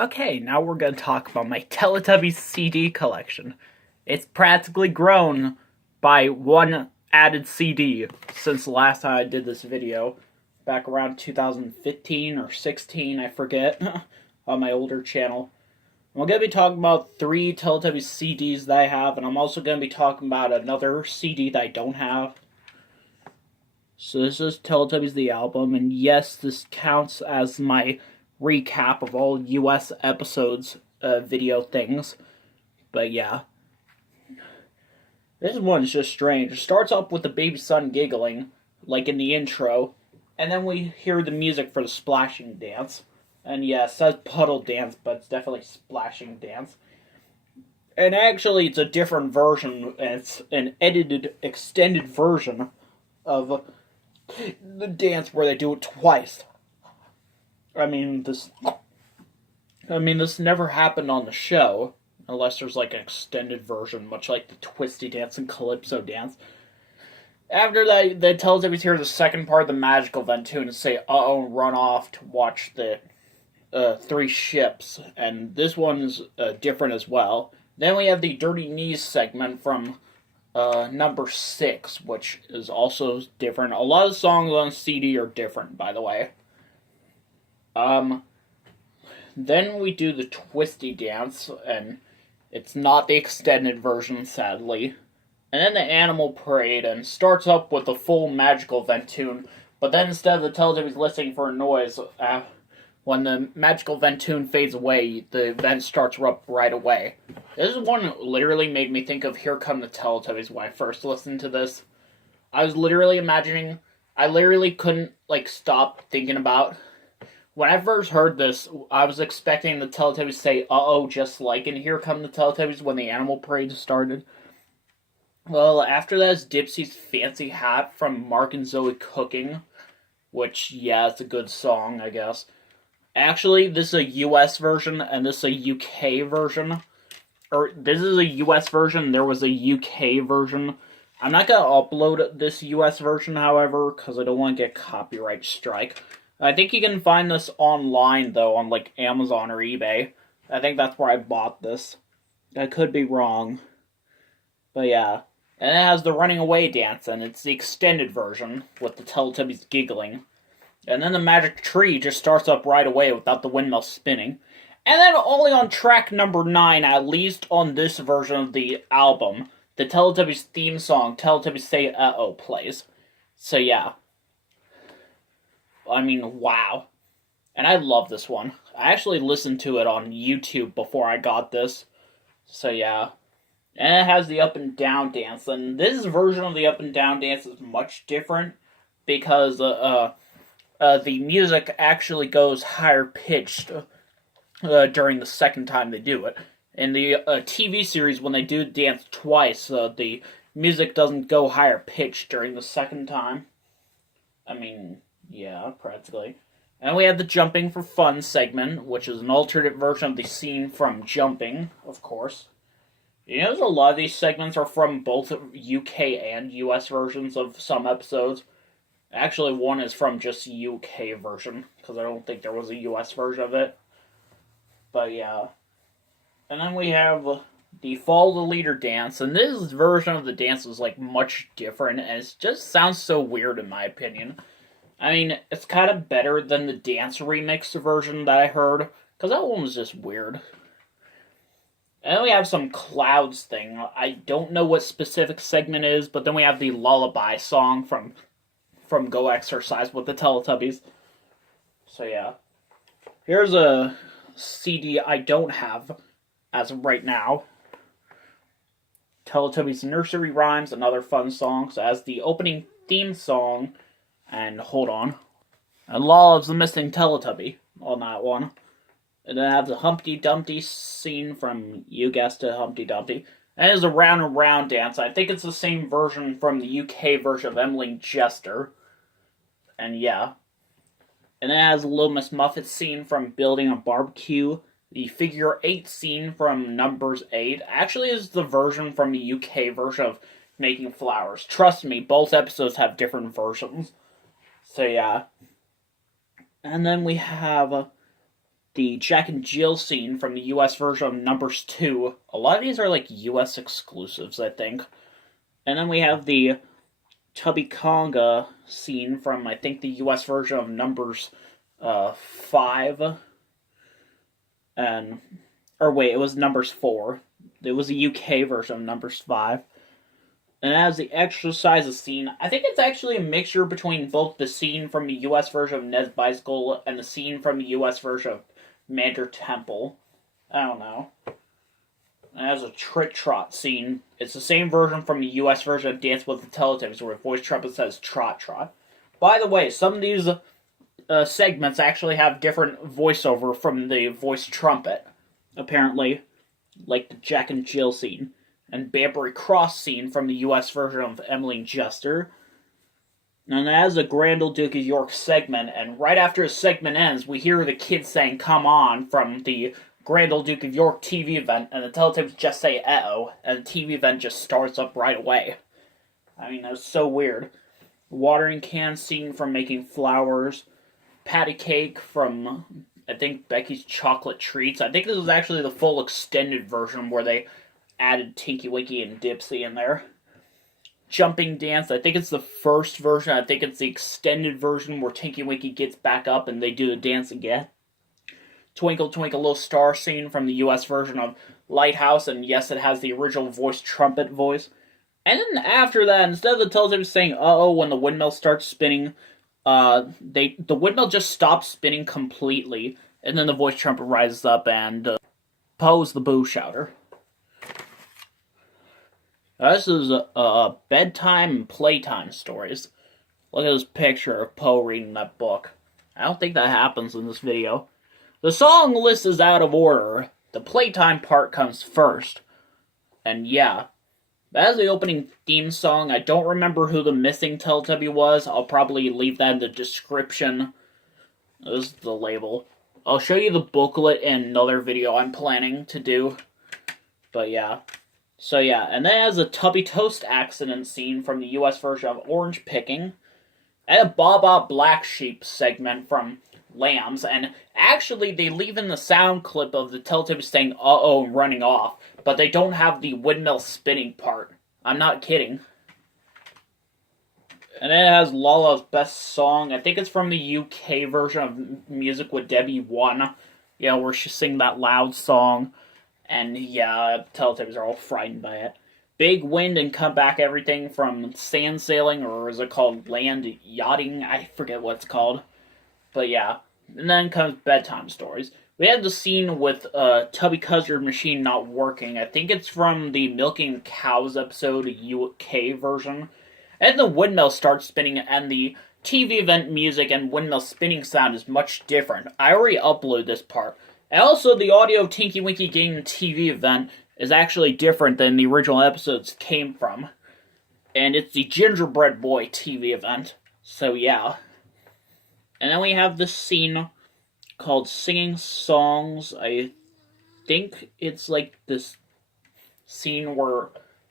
Okay, now we're going to talk about my Teletubbies CD collection. It's practically grown by one added CD since the last time I did this video, back around 2015 or 16, I forget, on my older channel. I'm going to be talking about 3 Teletubbies CDs that I have, and I'm also going to be talking about another CD that I don't have. So this is Teletubbies the album, and yes, this counts as my recap of all US episodes video things. But yeah. This one's just strange. It starts off with the baby son giggling, like in the intro, and then we hear the music for the splashing dance. And yeah, it says puddle dance, but it's definitely splashing dance. And actually, it's a different version. It's an edited, extended version of the dance where they do it twice. This never happened on the show, unless there's like an extended version, much like the Twisty Dance and Calypso Dance. After that, the Teletubbies hear the second part of the magical event tune and say, uh-oh, and run off to watch the 3 ships, and this one's different as well. Then we have the Dirty Knees segment from number 6, which is also different. A lot of songs on CD are different, by the way. Then we do the Twisty Dance, and it's not the extended version, sadly. And then the Animal Parade, and starts up with the full magical event tune, but then instead of the Teletubbies listening for a noise, when the magical event tune fades away, the event starts up right away. This one literally made me think of Here Come the Teletubbies when I first listened to this. I was literally imagining, I literally couldn't, stop thinking about. When I first heard this, I was expecting the Teletubbies to say, uh-oh, just like in Here Come the Teletubbies when the Animal Parade started. Well, after that is Dipsy's Fancy Hat from Mark and Zoe Cooking, which, yeah, it's a good song, I guess. Actually, this is a US version, and this is a UK version. Or, this is a US version, there was a UK version. I'm not going to upload this US version, however, because I don't want to get copyright strike. I think you can find this online, though, on, Amazon or eBay. I think that's where I bought this. I could be wrong. But yeah. And it has the running away dance, and it's the extended version, with the Teletubbies giggling. And then the magic tree just starts up right away without the windmill spinning. And then only on track number 9, at least on this version of the album, the Teletubbies theme song, Teletubbies Say Uh-oh, plays. So yeah. Wow. And I love this one. I actually listened to it on YouTube before I got this. So yeah. And it has the up and down dance. And this version of the up and down dance is much different because the music actually goes higher pitched during the second time they do it. In the TV series, when they do dance twice, the music doesn't go higher pitched during the second time. Yeah, practically. And we have the Jumping for Fun segment, which is an alternate version of the scene from Jumping, of course. You know, a lot of these segments are from both UK and US versions of some episodes. Actually, one is from just UK version, because I don't think there was a US version of it. But yeah. And then we have the Follow the Leader dance, and this version of the dance is, much different, and it just sounds so weird in my opinion. It's kind of better than the dance remix version that I heard, because that one was just weird. And then we have some clouds thing. I don't know what specific segment is, but then we have the lullaby song from Go Exercise with the Teletubbies. So yeah. Here's a CD I don't have as of right now. Teletubbies Nursery Rhymes and Other Fun Songs as the opening theme song. And hold on. And Lala's the Missing Teletubby on that one. And then I have the Humpty Dumpty scene from, you guessed it, Humpty Dumpty. And it's a round and round dance. I think it's the same version from the UK version of Emily Jester. And yeah. And then it has a Little Miss Muffet scene from Building a Barbecue. The Figure 8 scene from Numbers 8 actually is the version from the UK version of Making Flowers. Trust me, both episodes have different versions. So yeah. And then we have the Jack and Jill scene from the US version of Numbers 2. A lot of these are like US exclusives, I think. And then we have the Tubby Conga scene from, I think, the US version of Numbers 5. Or wait, it was Numbers 4. It was a UK version of Numbers 5. And as the exercises scene, I think it's actually a mixture between both the scene from the US version of Ned's Bicycle and the scene from the US version of Manor Temple. I don't know. And as a Trick Trot scene, it's the same version from the US version of Dance with the Teletubbies, where voice trumpet says Trot Trot. By the way, some of these segments actually have different voiceover from the voice trumpet, apparently, like the Jack and Jill scene and Banbury Cross scene from the US version of Emmeline Jester. And as a Grand Old Duke of York segment, and right after his segment ends, we hear the kids saying "Come on" from the Grand Old Duke of York TV event, and the Teletubbies just say "uh-oh," and the TV event just starts up right away. I mean, that's so weird. Watering can scene from Making Flowers. Patty Cake from, I think, Becky's Chocolate Treats. I think this was actually the full extended version where they added Tinky Winky and Dipsy in there. Jumping Dance, I think it's the first version. I think it's the extended version where Tinky Winky gets back up and they do the dance again. Twinkle Twinkle Little Star scene from the US version of Lighthouse, and yes, it has the original voice trumpet voice. And then after that, instead of the Teletubbies saying "uh-oh" when the windmill starts spinning, the windmill just stops spinning completely, and then the voice trumpet rises up and Poe's the Boo Shouter. This is bedtime and playtime stories. Look at this picture of Poe reading that book. I don't think that happens in this video. The song list is out of order. The playtime part comes first. And yeah, as the opening theme song, I don't remember who the missing Teletubby was. I'll probably leave that in the description. This is the label. I'll show you the booklet in another video I'm planning to do. But yeah. So yeah, and then as a Tubby Toast accident scene from the US version of Orange Picking, and a Baba Black Sheep segment from Lambs, and actually they leave in the sound clip of the Teletubbies saying "uh-oh" and running off, but they don't have the windmill spinning part. I'm not kidding. And then it has Lala's Best Song. I think it's from the UK version of Music with Debbie 1, where she sings that loud song. And yeah, Teletubbies are all frightened by it. Big Wind and Come Back Everything from Sand Sailing, or is it called Land Yachting? I forget what it's called. But yeah. And then comes Bedtime Stories. We have the scene with Tubby Custard Machine not working. I think it's from the Milking Cows episode, UK version. And the windmill starts spinning, and the TV event music and windmill spinning sound is much different. I already uploaded this part. And also, the audio of Tinky Winky getting the TV event is actually different than the original episodes came from. And it's the Gingerbread Boy TV event. So, yeah. And then we have this scene called Singing Songs. I think it's like this scene where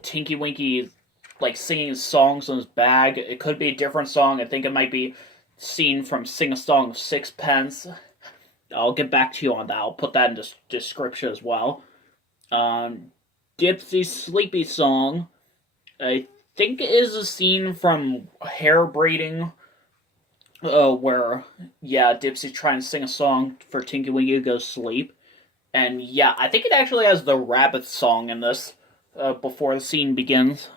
Tinky Winky is like singing songs in his bag. It could be a different song. I think it might be a scene from Sing a Song of Sixpence. I'll get back to you on that. I'll put that in the description as well. Dipsy's Sleepy Song, I think it is a scene from Hair Braiding, where, yeah, Dipsy's trying to sing a song for Tinky Winky to go sleep. And yeah, I think it actually has the rabbit song in this, before the scene begins.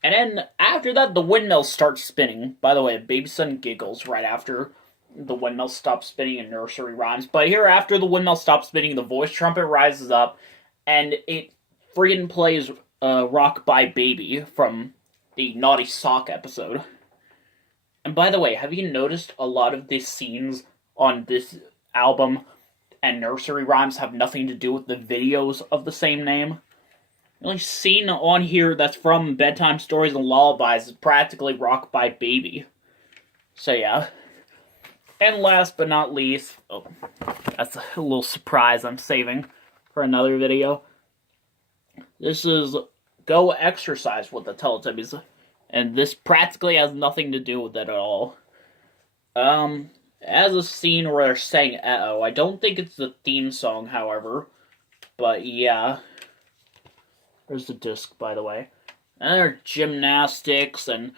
And then, after that, the windmill starts spinning. By the way, Baby Son giggles right after the windmill stops spinning in nursery rhymes. But here, after the windmill stops spinning, the voice trumpet rises up, and it friggin' plays Rock by Baby from the Naughty Sock episode. And by the way, have you noticed a lot of the scenes on this album and nursery rhymes have nothing to do with the videos of the same name? The only scene on here that's from Bedtime Stories and Lullabies is practically Rock by Baby. So yeah. And last but not least, that's a little surprise I'm saving for another video. This is Go Exercise with the Teletubbies, and this practically has nothing to do with it at all. as a scene where they're saying "uh-oh." I don't think it's the theme song, however. But yeah. There's the disc, by the way. And there are gymnastics, and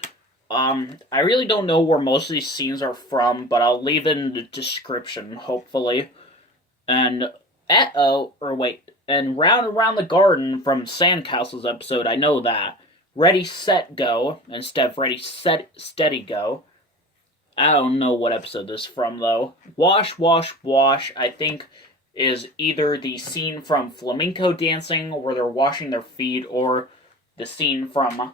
I really don't know where most of these scenes are from, but I'll leave it in the description, hopefully. And and Round Around the Garden from Sandcastle's episode, I know that. Ready, Set, Go, instead of Ready, Set, Steady, Go. I don't know what episode this is from, though. Wash, Wash, Wash, I think, is either the scene from Flamenco Dancing, where they're washing their feet, or the scene from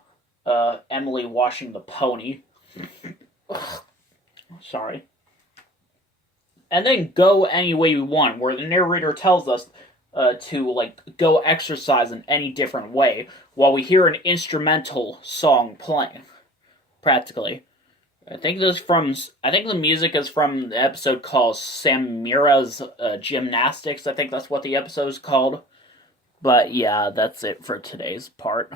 Emily washing the pony. Sorry. And then Go Any Way You Want, where the narrator tells us to go exercise in any different way, while we hear an instrumental song playing, practically. I think the music is from the episode called Samira's Gymnastics. I think that's what the episode is called. But yeah, that's it for today's part.